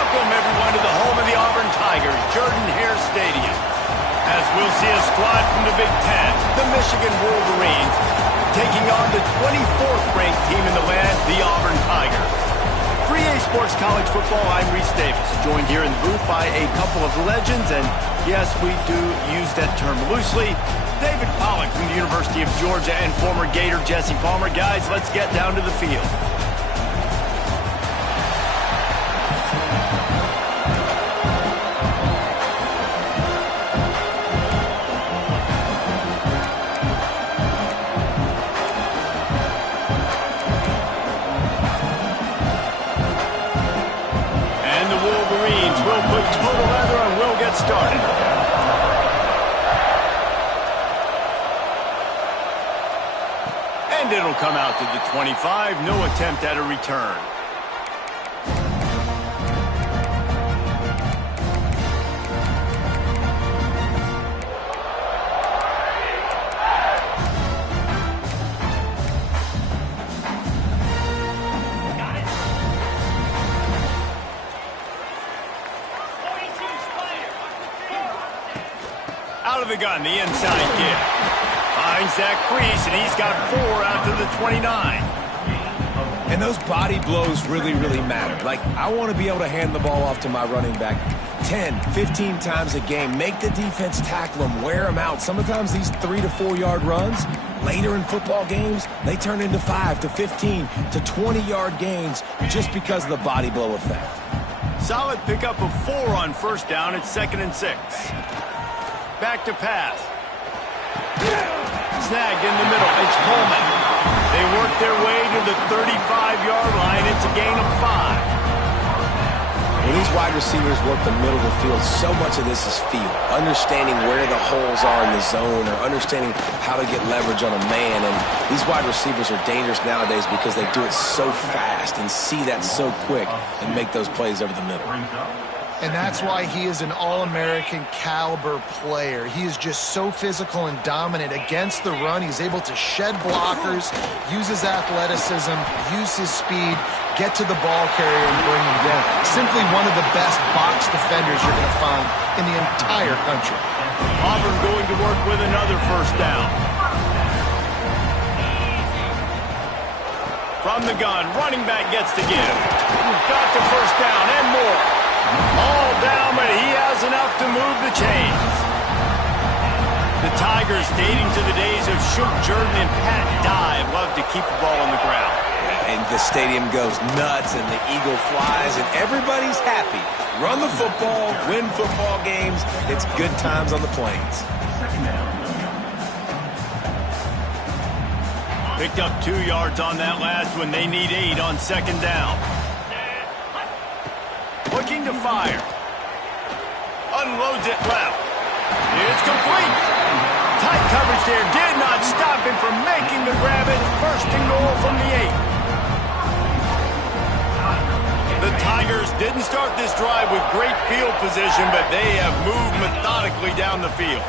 Welcome, everyone, to the home of the Auburn Tigers, Jordan-Hare Stadium. As we'll see a squad from the Big Ten, the Michigan Wolverines, taking on the 24th-ranked team in the land, the Auburn Tigers. For EA Sports College Football, I'm Reese Davis, joined here in the booth by a couple of legends, and yes, we do use that term loosely. David Pollack from the University of Georgia and former Gator Jesse Palmer. Guys, let's get down to the field. And the Wolverines will put total leather and will get started. And it'll come out to the 25. No attempt at a return. Out of the gun, the inside give. Finds that crease, and he's got 4 out to the 29. And those body blows really, really matter. Like, I want to be able to hand the ball off to my running back 10, 15 times a game. Make the defense tackle him, wear him out. Sometimes these 3 to 4 yard runs, later in football games, they turn into 5 to 15 to 20 yard gains just because of the body blow effect. Solid pickup of 4 on first down. It's 2nd and 6. Back to pass. Snagged in the middle. It's Coleman. They work their way to the 35-yard line. It's a gain of 5. When these wide receivers work the middle of the field, so much of this is feel. Understanding where the holes are in the zone or understanding how to get leverage on a man. And these wide receivers are dangerous nowadays because they do it so fast and see that so quick and make those plays over the middle. And that's why he is an All-American caliber player. He is just so physical and dominant against the run. He's able to shed blockers, use his athleticism, use his speed, get to the ball carrier and bring him down. Simply one of the best box defenders you're going to find in the entire country. Auburn going to work with another first down. From the gun, running back gets to give. Got the first down and more. All down, but he has enough to move the chains. The Tigers, dating to the days of Shook Jordan and Pat Dye, love to keep the ball on the ground. And the stadium goes nuts, and the eagle flies, and everybody's happy. Run the football, win football games. It's good times on the plains. Picked up 2 yards on that last one. They need 8 on 2nd down. Looking to fire. Unloads it left. It's complete. Tight coverage there. Did not stop him from making the grab. It's 1st and goal from the 8. The Tigers didn't start this drive with great field position, but they have moved methodically down the field.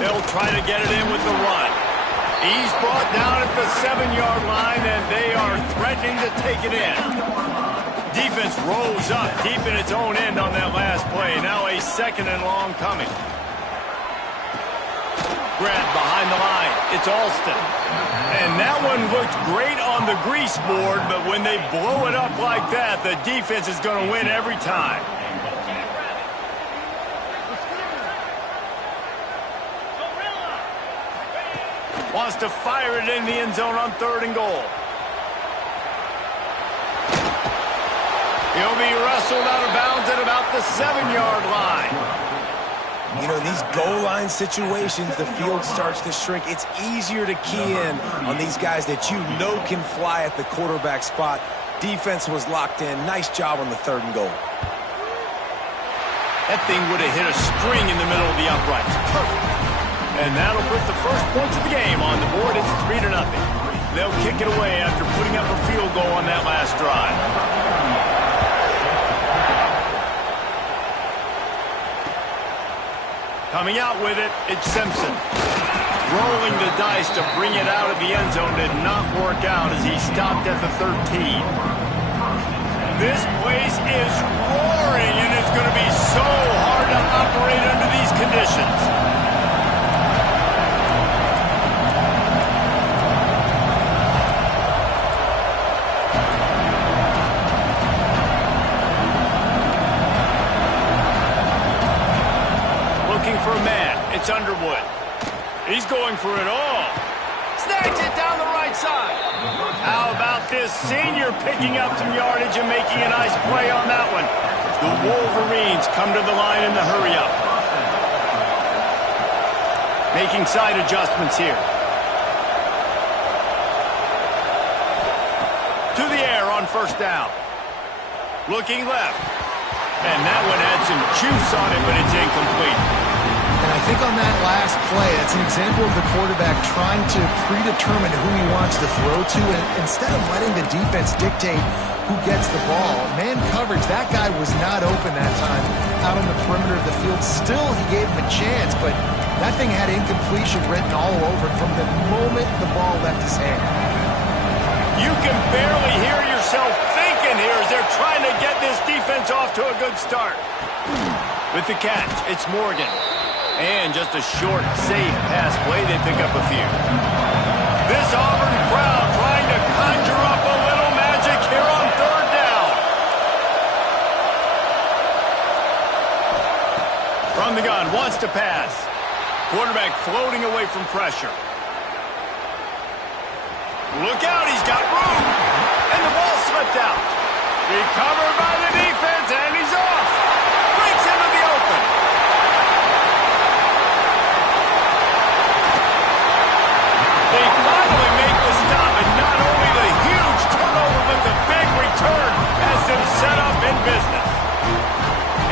They'll try to get it in with the run. He's brought down at the 7-yard line, and they are threatening to take it in. Defense rolls up deep in its own end on that last play. Now a 2nd and long coming. Grab behind the line. It's Alston. And that one looked great on the grease board, but when they blow it up like that, the defense is going to win every time. Wants to fire it in the end zone on 3rd and goal. He'll be wrestled out of bounds at about the 7-yard line. You know, these goal line situations, the field starts to shrink. It's easier to key in on these guys that you know can fly at the quarterback spot. Defense was locked in. Nice job on the 3rd and goal. That thing would have hit a string in the middle of the uprights. Perfect. And that'll put the first points of the game on the board. It's 3-0. They'll kick it away after putting up a field goal on that last drive. Coming out with it, it's Simpson. Rolling the dice to bring it out of the end zone did not work out as he stopped at the 13. This place is roaring operate under these conditions. Looking for a man. It's Underwood. He's going for it all. Snags it down the right side. How about this senior picking up some yardage and making a nice play on that one? The Wolverines come to the line in the hurry-up. Making side adjustments here. To the air on first down. Looking left. And that one had some juice on it, but it's incomplete. And I think on that last play, it's an example of the quarterback trying to predetermine who he wants to throw to, and instead of letting the defense dictate who gets the ball. Man coverage, that guy was not open that time out on the perimeter of the field. Still, he gave him a chance, but that thing had incompletion written all over it from the moment the ball left his hand. You can barely hear yourself thinking here as they're trying to get this defense off to a good start. With the catch, it's Morgan. And just a short, safe pass play, they pick up a few. This Auburn crowd trying to conjure up a little magic here on third down. From the gun, wants to pass. Quarterback floating away from pressure. Look out, he's got room. And the ball slipped out. Recovered by the defense, and he's off. Breaks into the open. They finally make the stop, and not only the huge turnover, but the big return has them set up in business.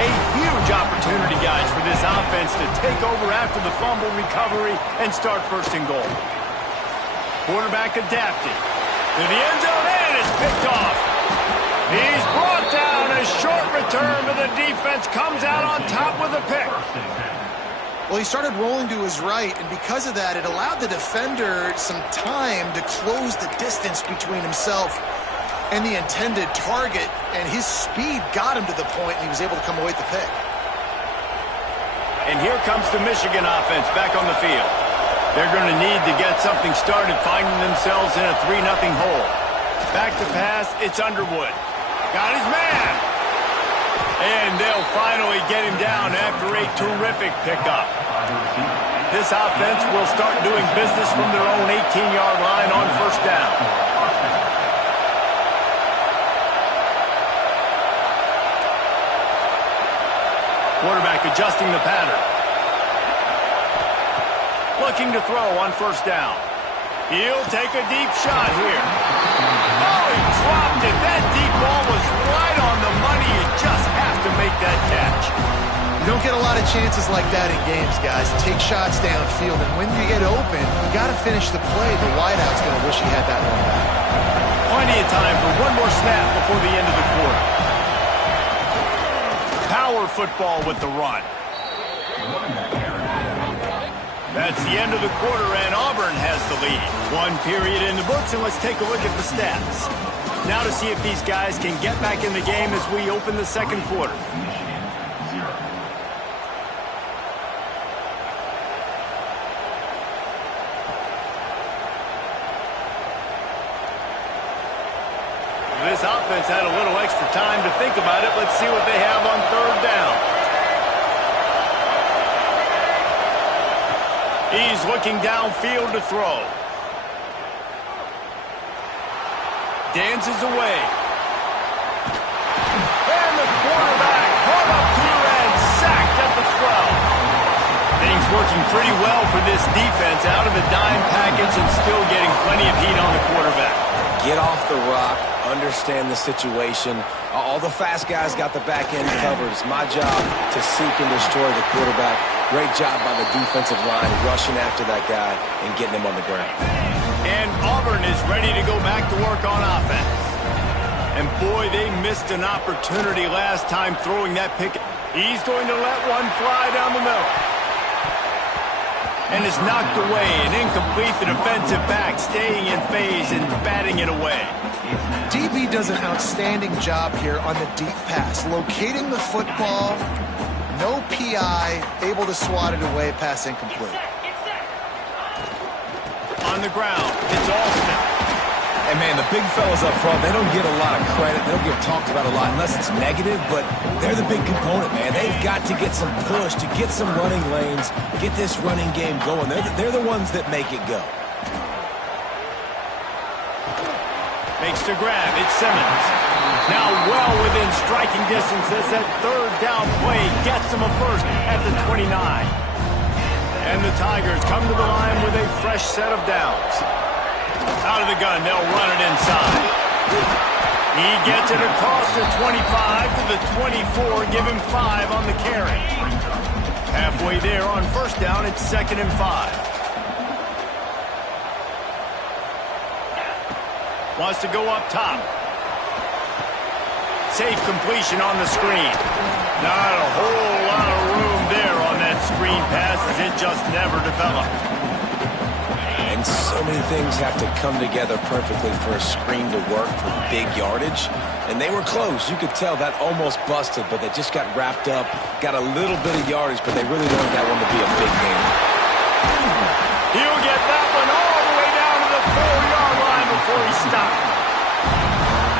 A huge opportunity, guys, for this offense to take over after the fumble recovery and start first and goal. Quarterback adapting. To the end zone, and it's picked off. He's brought down. A short return, but the defense comes out on top with a pick. Well, he started rolling to his right, and because of that, it allowed the defender some time to close the distance between himself and the intended target, and his speed got him to the point, and he was able to come away with the pick. And here comes the Michigan offense back on the field. They're going to need to get something started, finding themselves in a 3-0 hole. Back to pass, it's Underwood. Got his man. And they'll finally get him down after a terrific pickup. This offense will start doing business from their own 18-yard line on first down. Quarterback adjusting the pattern. Looking to throw on first down. He'll take a deep shot here. Oh, he dropped it. That deep ball was right on the money. You just have to make that catch. You don't get a lot of chances like that in games, guys. Take shots downfield, and when you get open, you got to finish the play. The wideout's going to wish he had that one back. Plenty of time for one more snap before the end of the quarter. Power football with the run. That's the end of the quarter, and Auburn has the lead. One period in the books, and let's take a look at the stats. Now to see if these guys can get back in the game as we open the second quarter. This offense had a little extra time to think about it. Let's see what they have on third down. He's looking downfield to throw. Dances away. And the quarterback caught up to and sacked at the 12. Things working pretty well for this defense. Out of the dime package and still getting plenty of heat on the quarterback. Get off the rock, understand the situation. All the fast guys got the back end covered. It's my job to seek and destroy the quarterback. Great job by the defensive line, rushing after that guy and getting him on the ground. And Auburn is ready to go back to work on offense. And boy, they missed an opportunity last time throwing that pick. He's going to let one fly down the middle. And is knocked away and incomplete. The defensive back staying in phase and batting it away. DB does an outstanding job here on the deep pass, locating the football No PI, able to swat it away, pass incomplete. On the ground, it's Alston. And man, the big fellas up front, they don't get a lot of credit. They don't get talked about a lot unless it's negative, but they're the big component, man. They've got to get some push, to get some running lanes, get this running game going. They're the ones that make it go. Makes the grab. It's Simmons. Now well within striking distance as that third down play gets him a first at the 29. And the Tigers come to the line with a fresh set of downs. Out of the gun, they'll run it inside. He gets it across the 25 to the 24, give him 5 on the carry. Halfway there on first down, it's 2nd and 5. Wants to go up top. Safe completion on the screen. Not a whole lot of room there on that screen pass as it just never developed. And so many things have to come together perfectly for a screen to work for big yardage. And they were close. You could tell that almost busted, but they just got wrapped up, got a little bit of yardage, but they really wanted that one to be a big game. He'll get that one all the way down to the 4-yard line before he stopped.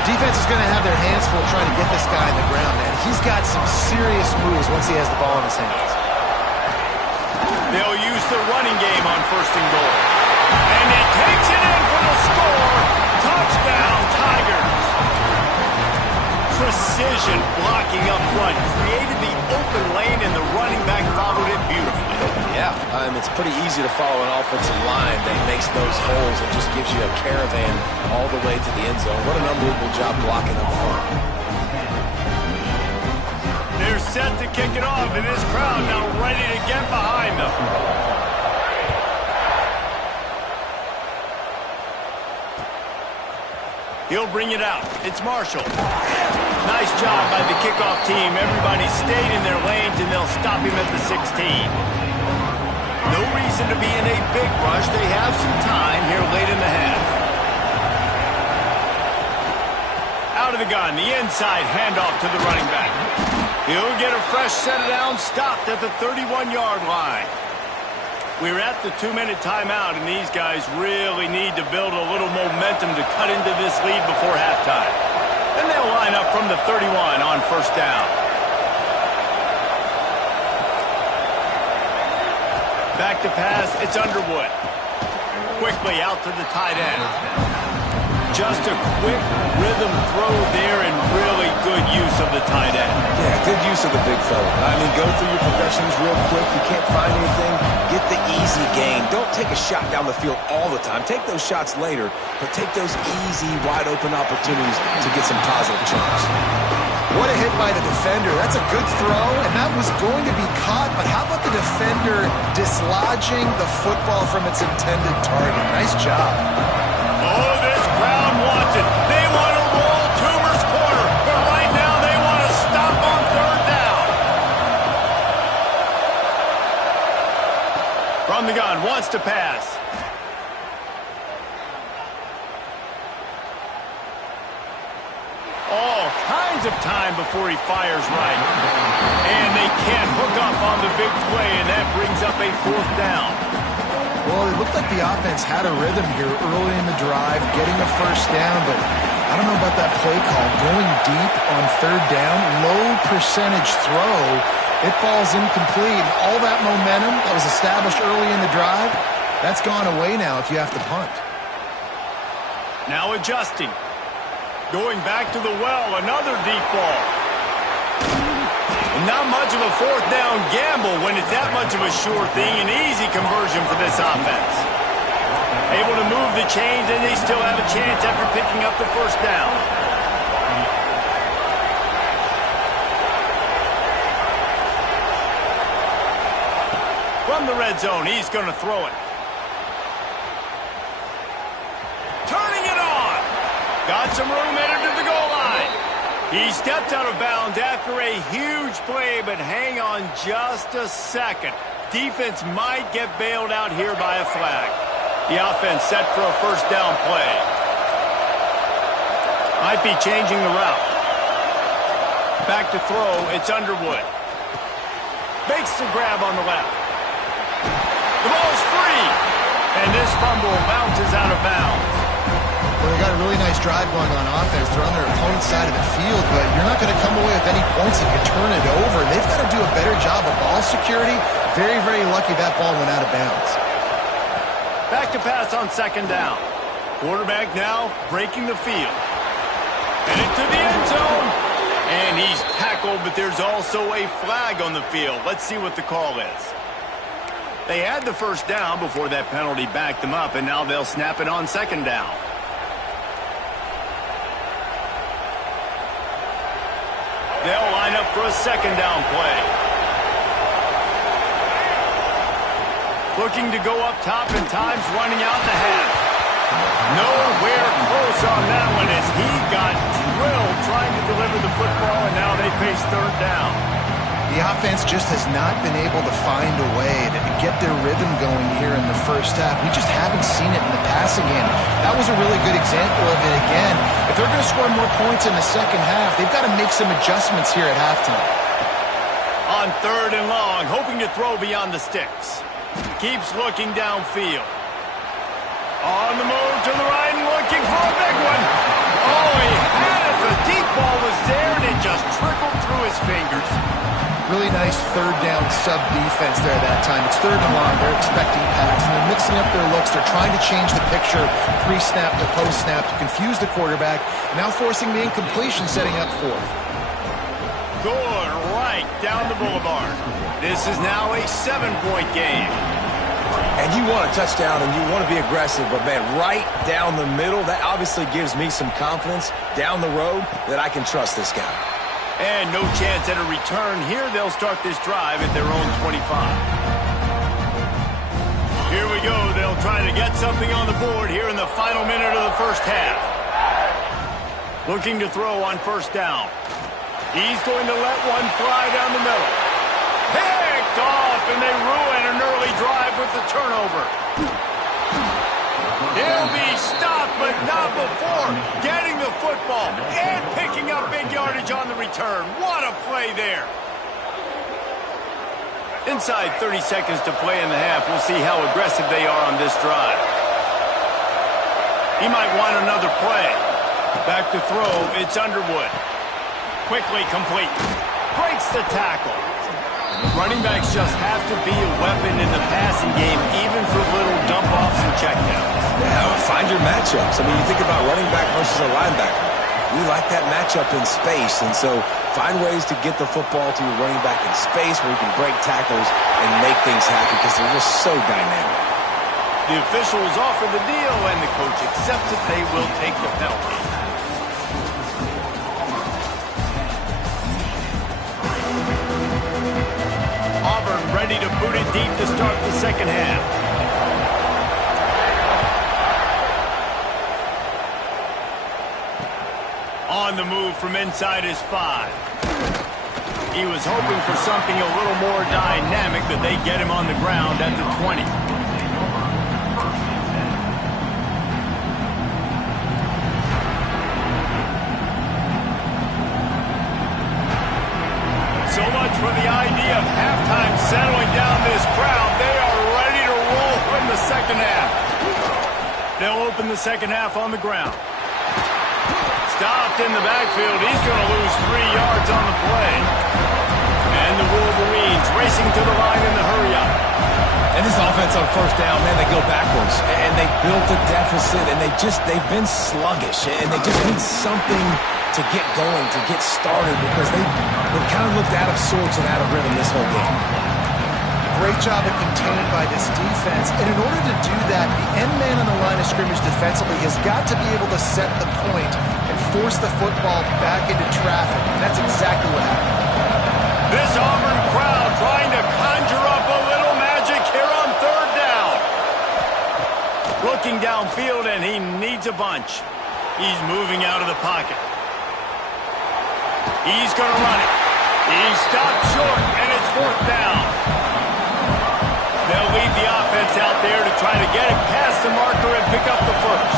Defense is going to have their hands full trying to get this guy in the ground, man. He's got some serious moves once he has the ball in his hands. They'll use the running game on 1st and goal. And he takes it in for the score. Touchdown, Tigers. Precision blocking up front. Created the open lane, and the running back followed it beautifully. Yeah, it's pretty easy to follow an offensive line that makes those holes and just gives you a caravan all the way to the end zone. What an unbelievable job blocking up front. They're set to kick it off, and this crowd now ready to get behind them. He'll bring it out. It's Marshall. Nice job by the kickoff team. Everybody stayed in their lanes, and they'll stop him at the 16. No reason to be in a big rush. They have some time here late in the half. Out of the gun, the inside handoff to the running back. He'll get a fresh set of downs, stopped at the 31-yard line. We're at the 2-minute timeout, and these guys really need to build a little momentum to cut into this lead before halftime. And they'll line up from the 31 on first down. Back to pass, it's Underwood. Quickly out to the tight end. Just a quick rhythm throw there and really good use of the tight end. Yeah, good use of the big fella. I mean, go through your progressions real quick. You can't find anything, get the easy gain. Don't take a shot down the field all the time. Take those shots later, but take those easy, wide-open opportunities to get some positive chunks. What a hit by the defender. That's a good throw, and that was going to be caught, but how about the defender dislodging the football from its intended target? Nice job. Oh, this crowd wants it. They want to roll Toomer's corner, but right now they want to stop on 3rd down. From the gun, wants to pass. All kinds of time before he fires right. And they can't hook up on the big play, and that brings up a 4th down. Well, it looked like the offense had a rhythm here early in the drive, getting a first down, but I don't know about that play call. Going deep on 3rd down, low percentage throw, it falls incomplete. And all that momentum that was established early in the drive, that's gone away now if you have to punt. Now adjusting. Going back to the well, another deep ball. Not much of a 4th down gamble when it's that much of a sure thing. An easy conversion for this offense. Able to move the chains, and they still have a chance after picking up the first down. From the red zone, he's going to throw it. Turning it on. Got some room headed to the goal line. He stepped out of bounds after a huge play, but hang on just a second. Defense might get bailed out here by a flag. The offense set for a first down play. Might be changing the route. Back to throw, it's Underwood. Makes the grab on the left. The ball's free. And this fumble bounces out of bounds. Well, they got a really nice drive going on offense. They're on their opponent's side of the field, but you're not going to come away with any points if you turn it over. They've got to do a better job of ball security. Very, very lucky that ball went out of bounds. Back to pass on second down. Quarterback now breaking the field. And into the end zone. And he's tackled, but there's also a flag on the field. Let's see what the call is. They had the first down before that penalty backed them up, and now they'll snap it on second down. They'll line up for a second down play. Looking to go up top, and time's running out the half. Nowhere close on that one as he got drilled trying to deliver the football, and now they face third down. The offense just has not been able to find a way to get their rhythm going here in the first half. We just haven't seen it in the passing game. That was a really good example of it again. If they're going to score more points in the second half, they've got to make some adjustments here at halftime. On third and long, hoping to throw beyond the sticks. Keeps looking downfield. On the move to the right and looking for a big one. Oh, he had it. The deep ball was there, and it just trickled through his fingers. Really nice third down sub-defense there that time. It's third and long. They're expecting pass, and they're mixing up their looks. They're trying to change the picture pre-snap to post-snap to confuse the quarterback, now forcing the incompletion, setting up fourth. Good right down the boulevard. This is now a 7-point game. And you want a touchdown and you want to be aggressive, but, man, right down the middle, that obviously gives me some confidence down the road that I can trust this guy. And no chance at a return here. They'll start this drive at their own 25. Here we go. They'll try to get something on the board here in the final minute of the first half. Looking to throw on first down. He's going to let one fly down the middle. Picked off, and they ruin an early drive with the turnover. He'll be stopped, but not before getting the football and picking up big yardage on the return. What a play there. Inside 30 seconds to play in the half. We'll see how aggressive they are on this drive. He might want another play. Back to throw. It's Underwood. Quickly complete. Breaks the tackle. Running backs just have to be a weapon in the passing game, even for little dump-offs and checkdowns. Yeah, find your matchups. I mean, you think about running back versus a linebacker. We like that matchup in space, and so find ways to get the football to your running back in space where you can break tackles and make things happen because they're just so dynamic. The officials offer the deal, and the coach accepts it. They will take the penalty. Auburn ready to boot it deep to start the second half. On the move from inside his 5. He was hoping for something a little more dynamic, but they get him on the ground at the 20. So much for the idea of halftime settling down this crowd. They are ready to roll in the second half. They'll open the second half on the ground. Stopped in the backfield. He's going to lose 3 yards on the play. And the Wolverines racing to the line in the hurry-up. And this offense on first down, man, they go backwards. And they built a deficit, and they've been sluggish. And they just need something to get going, to get started, because they've kind of looked out of sorts and out of rhythm this whole game. Great job of containing by this defense. And in order to do that, the end man on the line of scrimmage defensively has got to be able to set the point and force the football back into traffic. And that's exactly what happened. This Auburn crowd trying to conjure up a little magic here on third down. Looking downfield, and he needs a bunch. He's moving out of the pocket. He's going to run it. He's stopped short, and it's fourth down. They'll lead the offense out there to try to get it past the marker and pick up the first.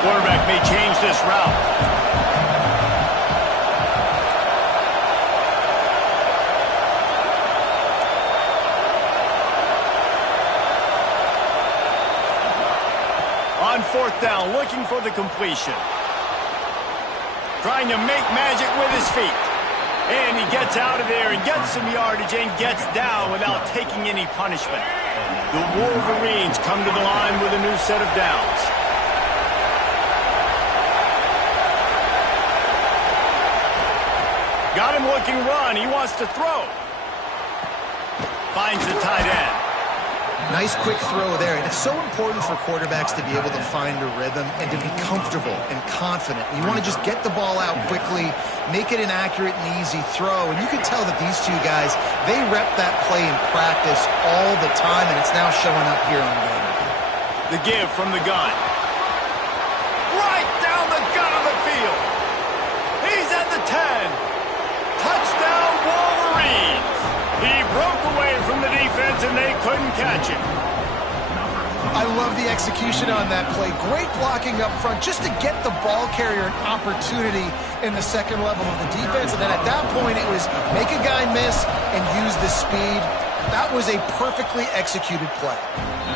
Quarterback may change this route. fourth down, looking for the completion. Trying to make magic with his feet. And he gets out of there and gets some yardage and gets down without taking any punishment. The Wolverines come to the line with a new set of downs. Got him looking run. He wants to throw. Finds the tight end. Nice quick throw there, and it's so important for quarterbacks to be able to find a rhythm and to be comfortable and confident. You want to just get the ball out quickly, make it an accurate and easy throw, and you can tell that these two guys, they rep that play in practice all the time, and it's now showing up here on game. The give from the gun. Right down the gut of the field. He's at the 10. Touchdown, Wolverines. He broke away from the defense, and they couldn't catch him. I love the execution on that play. Great blocking up front just to get the ball carrier an opportunity in the second level of the defense. And then at that point, it was make a guy miss and use the speed. That was a perfectly executed play.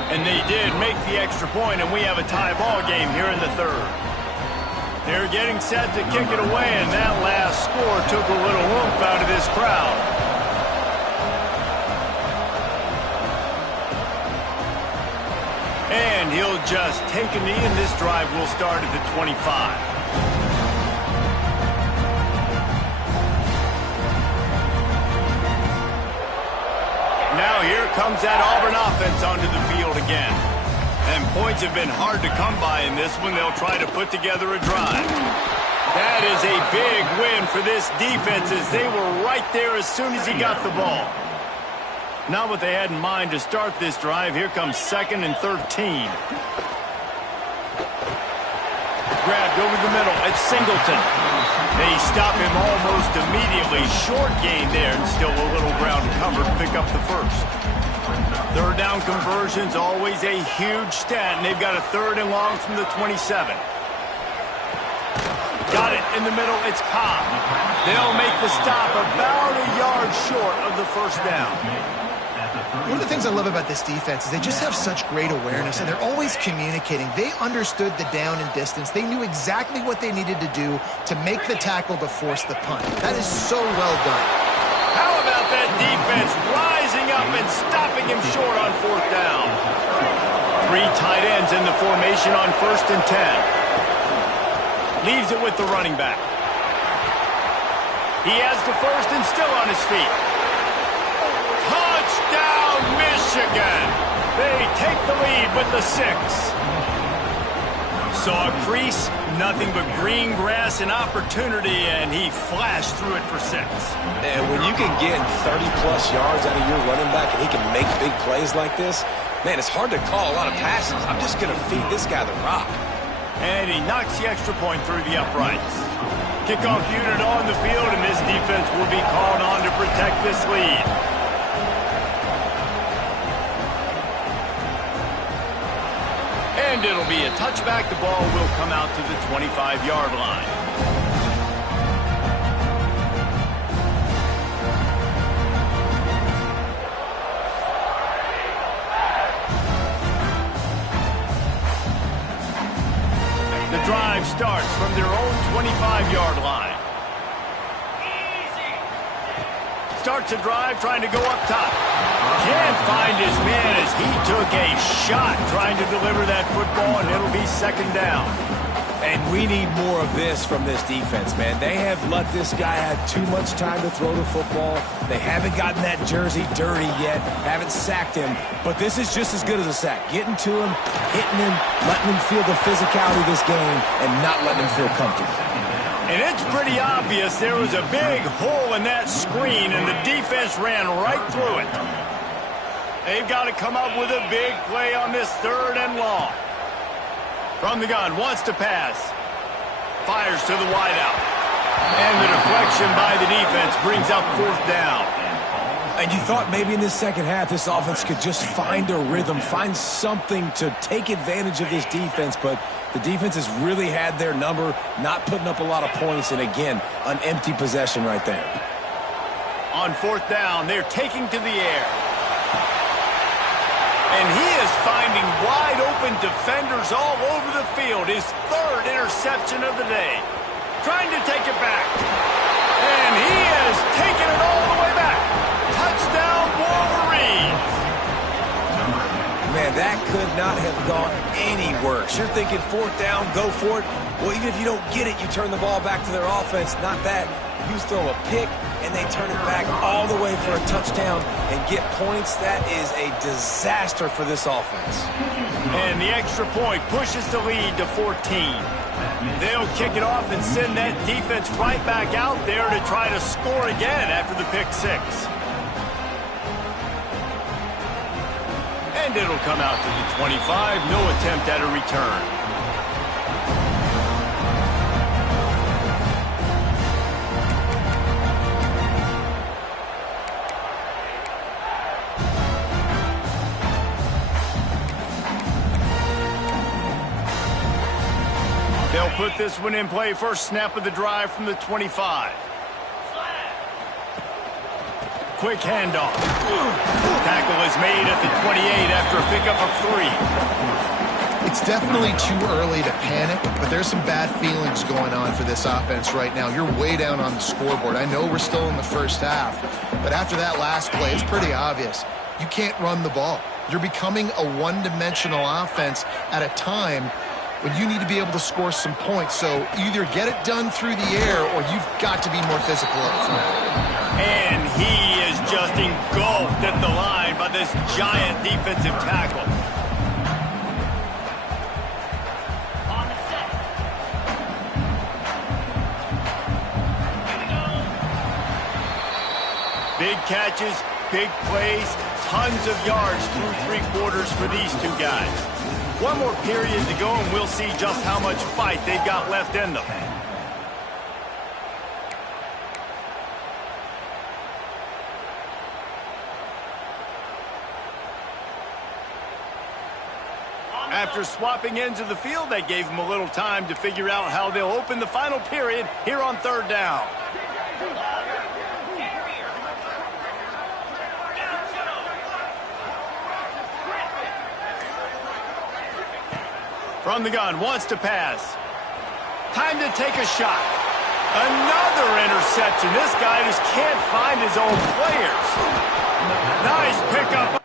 And they did make the extra point, and we have a tie ball game here in the third. They're getting set to kick it away, and that last score took a little oomph out of this crowd. And he'll just take a knee, and this drive will start at the 25. Now here comes that Auburn offense onto the field again. And points have been hard to come by in this one. They'll try to put together a drive. That is a big win for this defense, as they were right there as soon as he got the ball. Not what they had in mind to start this drive. Here comes 2nd and 13. Grabbed over the middle at Singleton. They stop him almost immediately. Short gain there, and still a little ground to cover to pick up the first. Third down conversions, always a huge stat, and they've got a 3rd and long from the 27. Got it in the middle. It's Cobb. They'll make the stop about a yard short of the first down. One of the things I love about this defense is they just have such great awareness, and they're always communicating. They understood the down and distance. They knew exactly what they needed to do to make the tackle to force the punt. That is so well done. How about that defense rising up and stopping him short on 4th down? 3 tight ends in the formation on 1st and 10. Leaves it with the running back. He has the first and still on his feet. Touchdown, Michigan! They take the lead with the 6. Saw a crease, nothing but green grass and opportunity, and he flashed through it for 6. And when you can get 30-plus yards out of your running back and he can make big plays like this, man, it's hard to call a lot of passes. I'm just going to feed this guy the rock. And he knocks the extra point through the uprights. Kickoff unit on the field, and this defense will be called on to protect this lead. And it'll be a touchback. The ball will come out to the 25-yard line. The drive starts from their own 25-yard line. Starts a drive trying to go up top. Can't find his man as he took a shot trying to deliver that football, and it'll be 2nd down. And we need more of this from this defense, man. They have let this guy have too much time to throw the football. They haven't gotten that jersey dirty yet, haven't sacked him, but this is just as good as a sack. Getting to him, hitting him, letting him feel the physicality of this game, and not letting him feel comfortable. And it's pretty obvious there was a big hole in that screen, and the defense ran right through it. They've got to come up with a big play on this 3rd and long. From the gun, wants to pass. Fires to the wideout. And the deflection by the defense brings up 4th down. And you thought maybe in this second half this offense could just find a rhythm, find something to take advantage of this defense, but the defense has really had their number, not putting up a lot of points, and again, an empty possession right there. On 4th down, they're taking to the air. And he is finding wide-open defenders all over the field. His third interception of the day. Trying to take it back. And he has taken it all the way back. Touchdown, Wolverines. Man, that could not have gone any worse. You're thinking fourth down, go for it. Well, even if you don't get it, you turn the ball back to their offense. Not that. You throw a pick, and they turn it back all the way for a touchdown and get points. That is a disaster for this offense. And the extra point pushes the lead to 14. They'll kick it off and send that defense right back out there to try to score again after the pick six. And it'll come out to the 25. No attempt at a return. They'll put this one in play. First snap of the drive from the 25. Quick handoff. Tackle is made at the 28 after a pickup of 3. It's definitely too early to panic, but there's some bad feelings going on for this offense right now. You're way down on the scoreboard. I know we're still in the first half, but after that last play, it's pretty obvious. You can't run the ball. You're becoming a one-dimensional offense at a time when you need to be able to score some points. So either get it done through the air or you've got to be more physical up front. And he is just engulfed at the line by this giant defensive tackle. Big catches, big plays, tons of yards through 3 quarters for these two guys. One more period to go, and we'll see just how much fight they've got left in them. After swapping ends of the field, they gave them a little time to figure out how they'll open the final period here on third down. From the gun, wants to pass. Time to take a shot. Another interception. This guy just can't find his own players. Nice pickup.